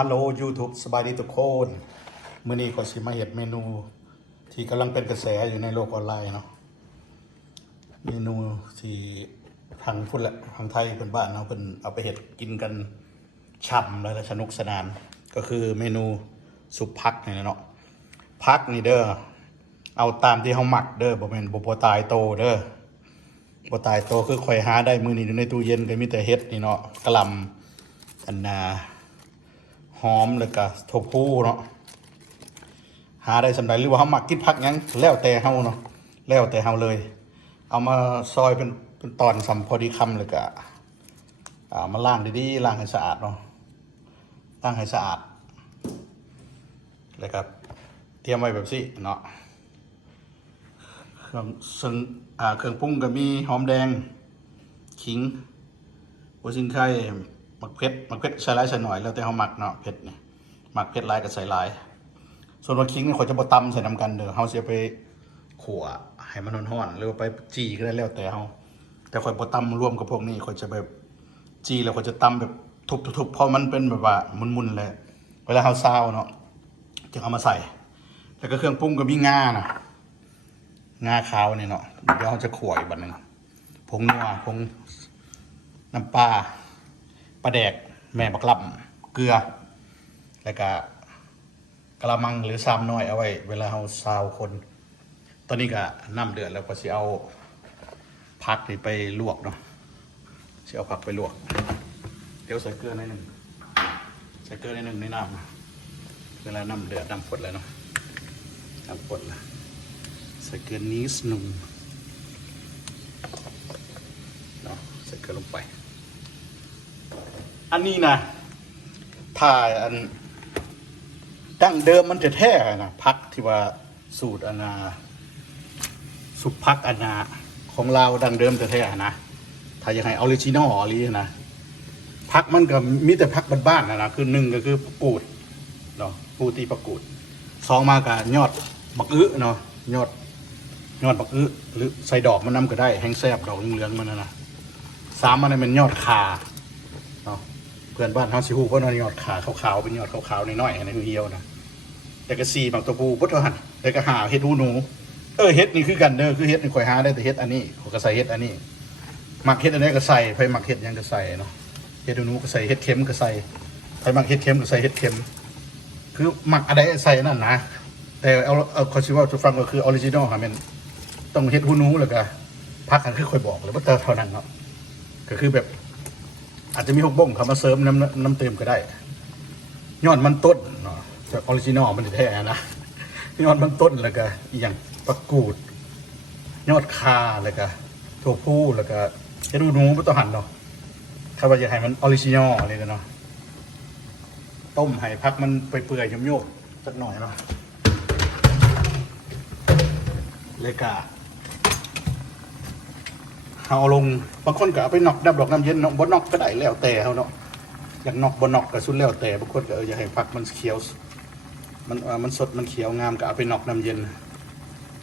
ฮัลโหล YouTube สบายดีทุกคนมื้อนี้ก็สิมาเฮ็ดเมนูที่กำลังเป็นกระแสอยู่ในโลกออนไลน์เนาะเมนูที่ทางพุ่นละทางไทยเป็นบ้านเนาะเพิ่นเอาไปเฮ็ดกินกันฉ่ำเลยและสนุกสนานก็คือเมนูซุปผักนี่เนาะผักนี่เด้อเอาตามที่เฮาหมักเด้อบ่แม่นบ่ตายโตเด้อบ่ตายโตคือข่อยหาได้มื้อนี้อยู่ในตู้เย็นก็มีแต่เฮ็ดนี่เนาะกะหล่ำอันหอมแล้วก็ถั่วพูเนาะหาได้สำหรับหรือว่าเขาหมักกินผักยังแล้วแต่เฮาเนาะแล้วแต่เฮาเลยเอามาซอยเป็นตอนสำพอดีคำเลยก็มาล้างดีๆล้างให้สะอาดเนาะล้างให้สะอาดเลยครับเตรียมไว้แบบนี้เนาะเครื่องปรุงก็มีหอมแดงขิงหัวชิงไข่หมักเผ็ดใส่หลายใส่หน่อยแล้วแต่เขาหมักเนาะเผ็ดเนี่ยหมักเผ็ดหลายก็ใส่หลายส่วนว่าขิงเนี่ยเขาจะบดตำใส่น้ำกันเด้อเขาจะไปขั่วให้มันร้อนๆหรือว่าไปจีก็ได้แล้วแต่เขาแต่ข่อยบดตำร่วมกับพวกนี้ข่อยจะแบบจีแล้วข่อยจะตำแบบทุบๆพอมันเป็นแบบว่ามุนๆเลยเวลาเขาซาวเนาะจะเอามาใส่แล้วก็เครื่องปรุงก็มีงานะงาขาวเนี่ยเนาะเดี๋ยวเขาจะขั่วอีกบัดนึงผงนัวผงน้ำปลาปลาแดกแม่บักลับเกลือแล้วก็กระมังหรือซามน้อยเอาไว้เวลาเราซาวคนตอนนี้ก็น้ำเดือดแล้วก็สิเอาผักนี่ไปลวกเนาะสิเอาผักไปลวกเดี๋ยวใส่เกลือในหนึ่งใส่เกลือในหนึ่งในน้ำเวลาน้ำเดือดน้ำฝดแล้วเนาะน้ำฝดละใส่เกลือนิดหนึ่งเนาะใส่เกลือลงไปอันนี้นะถ้าอันดั้งเดิมมันจะแท้นะพักที่ว่าสูตรสุปพักของเราดั้งเดิมจะแท้นะถ้าอยากให้ออริจินอลอะไรนะพักมันก็มีแต่พักบ้านๆนะคือหนึ่งก็คือปูดเนาะปูตีประกูดสองมากับยอดบักอื้อเนาะยอดบักอื้อหรือใส่ดอกมันนำก็ได้แห้งแซ่บดอกเหลืองๆมันนะสามมันเป็นยอดคาเนาะเพื่อนบ้านเขาสิฮู้เพราะยอดขาขาวๆเป็นยอดขาวๆน้อยๆในเหี่ยวนะแต่ก็ซีบางตัวปูพุทธหันแต่ก็หาเฮ็ดหูหนูเฮ็ดนี่คือกันเด้อคือเฮ็ดนี่ข่อยหาได้แต่เฮ็ดอันนี้ข่อยก็ใส่เฮ็ดอันนี้มักเฮ็ดอันนี้ก็ใส่ไผมักเฮ็ดยังก็ใส่เนาะเฮ็ดหูหนูก็ใส่เฮ็ดเข็มก็ใส่ไผมักเฮ็ดเข็มก็ใส่เฮ็ดเข็มคือมักอะไรใส่นั่นนะแต่เอาเขาสิว่าจะฟังก็คือออริจินอลค่ะแม่นต้องเฮ็ดหูหนูแล้วก็พักกันคือข่อยบอกเลยว่าเท่านั้นเนาะก็คือแบบอาจจะมีหกบ้งเขามาเสริมน้ำเติมก็ได้ยอดมันต้นเนาะจากออริจินอลมันแท้นะยอดมันต้นแล้วก็อย่างประกูดยอดคาแล้วก็ถั่วพูแล้วก็จะดูหนูไม่ต้องหั่นเนาะถ้าว่าจะให้มันออริจินอลอะไรกันเนาะต้มให้พักมันเปื่อยๆโยมๆสักหน่อยเนาะเลยกะเอาลงบางคนก็เอาไปนอกดับดอกน้ำเย็นเนาะบนนอกก็ได้แล้วแต่เขาเนาะอยากนอกบนนอกก็สุดแล้วแต่บางคนก็อยากให้ผักมันเขียวมันสดมันเขียวงามก็เอาไปนอกน้ำเย็น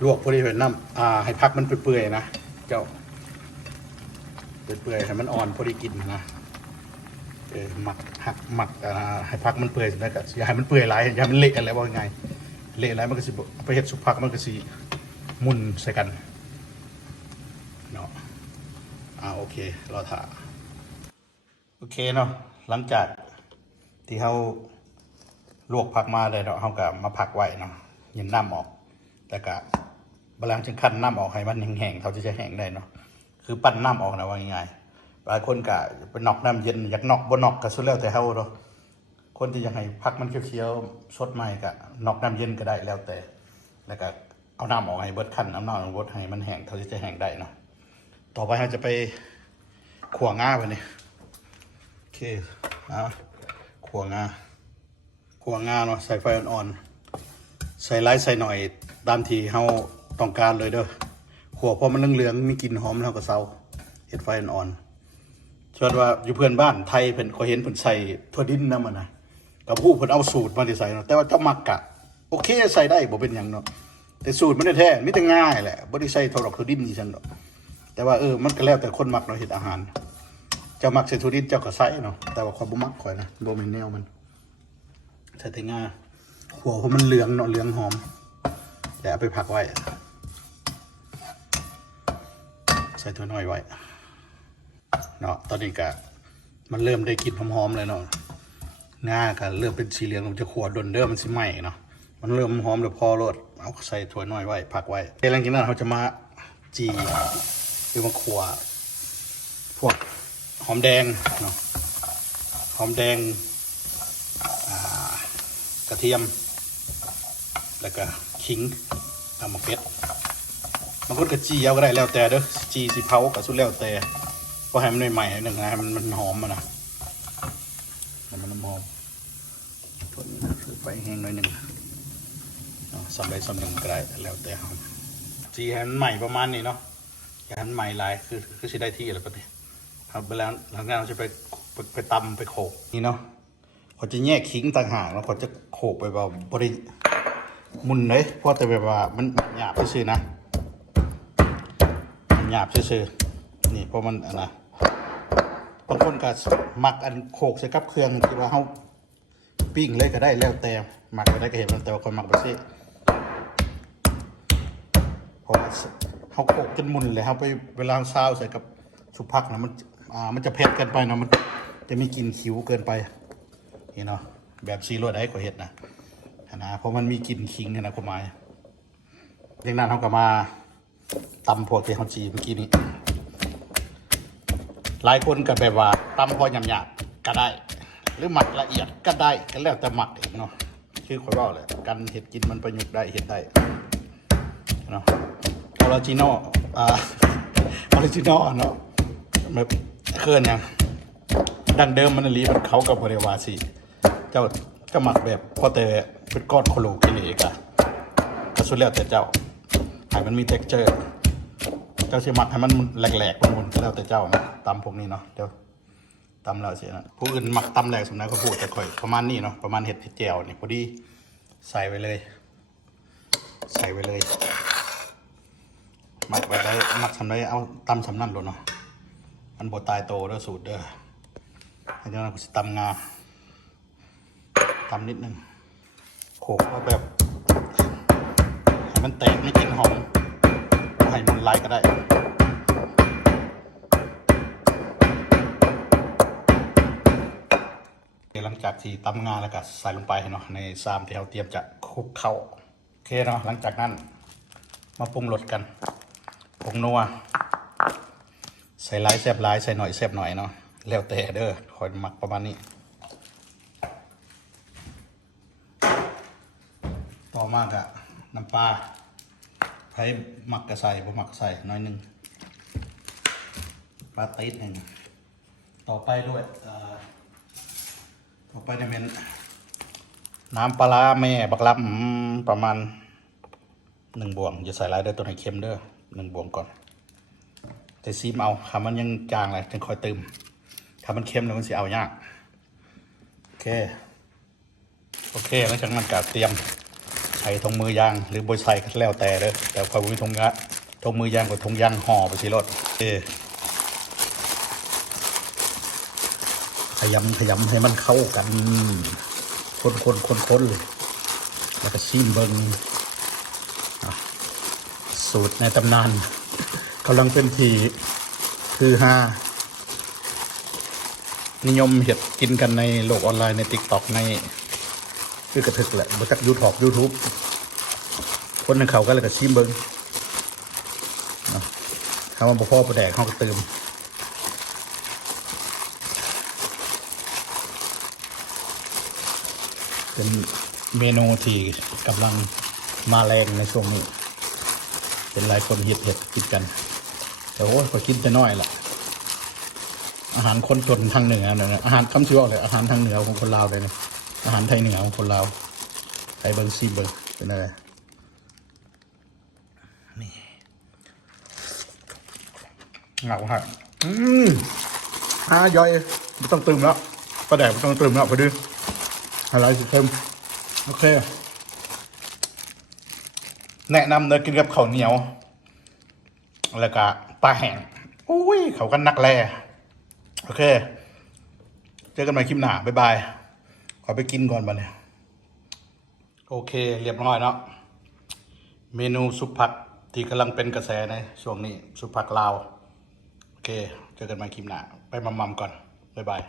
ลวกพอดีเห็นน้ำให้ผักมันเปื่อยๆนะเจ้าเปื่อยๆให้มันอ่อนพอดีกินนะหมักให้ผักมันเปื่อยแล้วก็อย่าให้มันเปื่อยหลายอย่ามันเละอะไรว่าไงเละอะไรมันก็สิไปเห็ดสุกผักมันก็สิมุนใส่กันเนาะโอเครอถ่าโอเคเนาะหลังจากที่เขาลวกผักมาเลยเนาะเขาก็มาผักไว้เนาะยันน้ำออกแต่ก็บางจึงคั้นน้ำออกให้มันแห้งๆเขาจะแห้งได้เนาะคือปั้นน้ำออกนะว่าง่ายๆบางคนก็ไปนอกน้ำเย็นอยากนอกบนนอกก็สุดแล้วแต่เขาเนาะคนที่อยากให้ผักมันเคี้ยวๆสดใหม่ก็นอกน้ำเย็นก็ได้แล้วแต่แล้วก็เอาน้ำออกให้เบิดคั้นเอาน้ำออกเบิดให้มันแห้งเขาจะแห้งได้เนาะต่อไปเราจะไปขั่วง่าไปเนี่ยโอเคขั่วง่าเนาะใส่ไฟอ่อนๆใส่ไลท์ใส่หน่อยตามที่เราต้องการเลยเด้อขั่วพอมันเหลืองๆมีกลิ่นหอมเท่ากับเซาเห็ดไฟอ่อนๆชวนว่าอยู่เพื่อนบ้านไทยเพิ่นเขาเห็นเพิ่นใส่ถั่วดินน้ำมันนะกับผู้เพิ่นเอาสูตรมาที่ใส่เนาะแต่ว่าเจ้ามักกะโอเคใส่ได้บ่เป็นอย่างเนาะแต่สูตรมันแท้ๆนี่แต่ง่ายแหละบ่ได้ใส่ถั่วดินนี่ซั่นเนาะแต่ว่ามันก็แล้วแต่คนมักเนาะเฮ็ดอาหารเจ้ามักใส่ถั่วดินเจ้าก็ใส่เนาะแต่ว่าความบ่มักข่อยนะบ่แม่นแนวมัน ใส่แต่งาหัวเพราะมันเหลืองเนาะเหลืองหอมแล้วเอาไปพักไว้ใส่ถั่วน้อยไว้เนาะตอนนี้ก็มันเริ่มได้กลิ่นหอมๆเลยเนาะงาก็เริ่มเป็นสีเหลืองมันจะขัวดนเริ่มมันสิไหม้เนาะมันเริ่มหอมแล้วพอรสเอาใส่ถั่วน้อยไว้พักไว้หลังจากนั้นเขาจะมาจีหรือมาขัวพวกหอมแดงเนาะหอมแดงกระเทียมแล้วก็ขิงเอามาเพ็ดบางคนก็จีเอาก็ได้แล้วแต่เด้อจีสิเผาก็สุดแล้วแต่เพราะให้มันใหม่ๆหนึ่งนะให้มันหอมนะให้มันหอมตัวนี้นะไฟแห้งหน่อยหนึ่งสำเร็จสำหนึ่งก็ได้แล้วแต่หอมจีให้มันใหม่ประมาณนี้เนาะอย่าให้มันใหม่หลายคือสิได้ที่อะไรปะเนี่ยทำไปแล้วหลังจากนั้นเราจะไปตำไปโขกนี่เนาะเขาจะแยกขิงต่างหากแล้วเขาจะโขกไปแบบบริมุนเลยเพราะแต่แบบว่ามันหยาบซื่อๆนะมันหยาบซื่อๆนี่เพราะมันนะบางคนก็หมักอันโขกใส่กับเครื่องที่ว่าเขาปิ้งเลยก็ได้แล้วแต่หมักก็ได้ก็เห็นแต่ว่าคนหมักไปซิพอเขาโขกจนมุนเลยเขาไปเวลาซาวใส่กับสุภักนะมันจะเผ็ดเกินไปเนาะมันจะมีกลิ่นคิ้วเกินไปนี่เนาะแบบซีโร่ได้กว่าเห็ดนะเพราะมันมีกลิ่นคิงนะคุณหมายดังนั้นเขาก็มาตำพวกที่เขาจีเมื่อกี้นี้หลายคนก็แบบว่าตำพอหยาบๆก็ได้หรือหมักละเอียดก็ได้ก็แล้วแต่หมักเองเนาะคือคอยว่าเลยกันเห็ดกินมันประยุกต์ได้เห็ดได้เนาะออริจินอลออริจินอลเนาะแบบเคลื่อนยังดังเดิมมันรีมันเขากับบริวารสิเจ้าก็หมักแบบพอแต่เป็นก้อนโคโลกิเลกะก็สุดแล้วแต่เจ้าให้มันมีเท็กเจอร์เจ้าเชื่อหมักให้มันแหลกๆมันก็แล้วแต่เจ้านะตำพวกนี้เนาะเดี๋ยวตำแล้วเสียนะผู้อื่นหมักตำแหลกสมนักก็พูดแต่ค่อยประมาณนี้เนาะประมาณเห็ดแจ่วนี่พอดีใส่ไปเลยหมักไปได้หมักสำได้เอาตำสำนั่นหรอเนาะมันบดตายโตด้วยสูตรเด้อให้เจ้าหน้าที่ตำงาตำนิดนึงโขกว่าแบบให้มันแตกไม่กินหอมให้มันไล่ก็ได้หลังจากที่ตำงาแล้วก็ใส่ลงไปเนาะในซามที่เราเตรียมจะคลุกเข้าโอเคเนาะหลังจากนั้นมาปรุงรสกันผงนัวใส่หลายแซ่บหลายใส่หน่อยแซ่บหน่อยเนาะแล้วแต่เด้อคอยหมักประมาณนี้ต่อมากอะน้ำปลาใช้หมักกระใส่ผมหมักใส่น้อยหนึ่งปลาตีดหนึ่งต่อไปด้วยต่อไปจะเป็นน้ำปลาแม่บักลับประมาณ1 บวงอย่าใส่หลายเด้อตัวไหนเค็มเด้อ1 บวงก่อนแต่ซีมเอาคำมันยังจางเลยจึงคอยเติมคำมันเค็มแล้วมันสิเอายากโอเคแล้วจากนั้นก็เตรียมใส่ถุงมือยางหรือบยใส่ก็แล้วแต่เลยแต่คอยมีถุงมือยางกับถุงยางห่อไปสิรถขยำให้มันเข้ากันคนเลยแล้วก็ชิมเบิ้งสูตรในตำนานกำลังเป็นทีคือนิยมเห็ดกินกันในโลกออนไลน์ใน TikTok ในคือกระทึกแหละมาจากYouTube คนในเขาก็เลยกับชิมเบิ้งคำว่าพ่อประแดกเขาก็เติมเป็นเมนูที่กำลังมาแรงในช่วงนี้เป็นหลายคนเห็ดกินกันแต่โอ้ยพอกินจะน้อยละอาหารคนจนทางเหนือเนี่ยอาหารคำชื่อเลยอาหารทางเหนือของคนลาวเลยนะอาหารไทยเหนือของคนลาวไทยเบิ้งซีเบิ้งเป็นอะไรนี่เหงาฮะย่อยไม่ต้องตื่มแล้วประแดกไม่ต้องตื่มแล้วพอดีอะไรสิเพิ่มโอเคแนะนำเลยกินกับข้าวเหนียวแล้วก็ปลาแห้งอุ้ยเขากันนักแลโอเคเจอกันใหม่คลิปหน้าบ๊ายบายขอไปกินก่อนบ้านเนี่ย โอเคเรียบร้อยเนาะเมนูซุปผักที่กำลังเป็นกระแสในช่วงนี้ซุปผักลาวโอเคเจอกันใหม่คลิปหน้าไปมัมๆก่อนบ๊ายบาย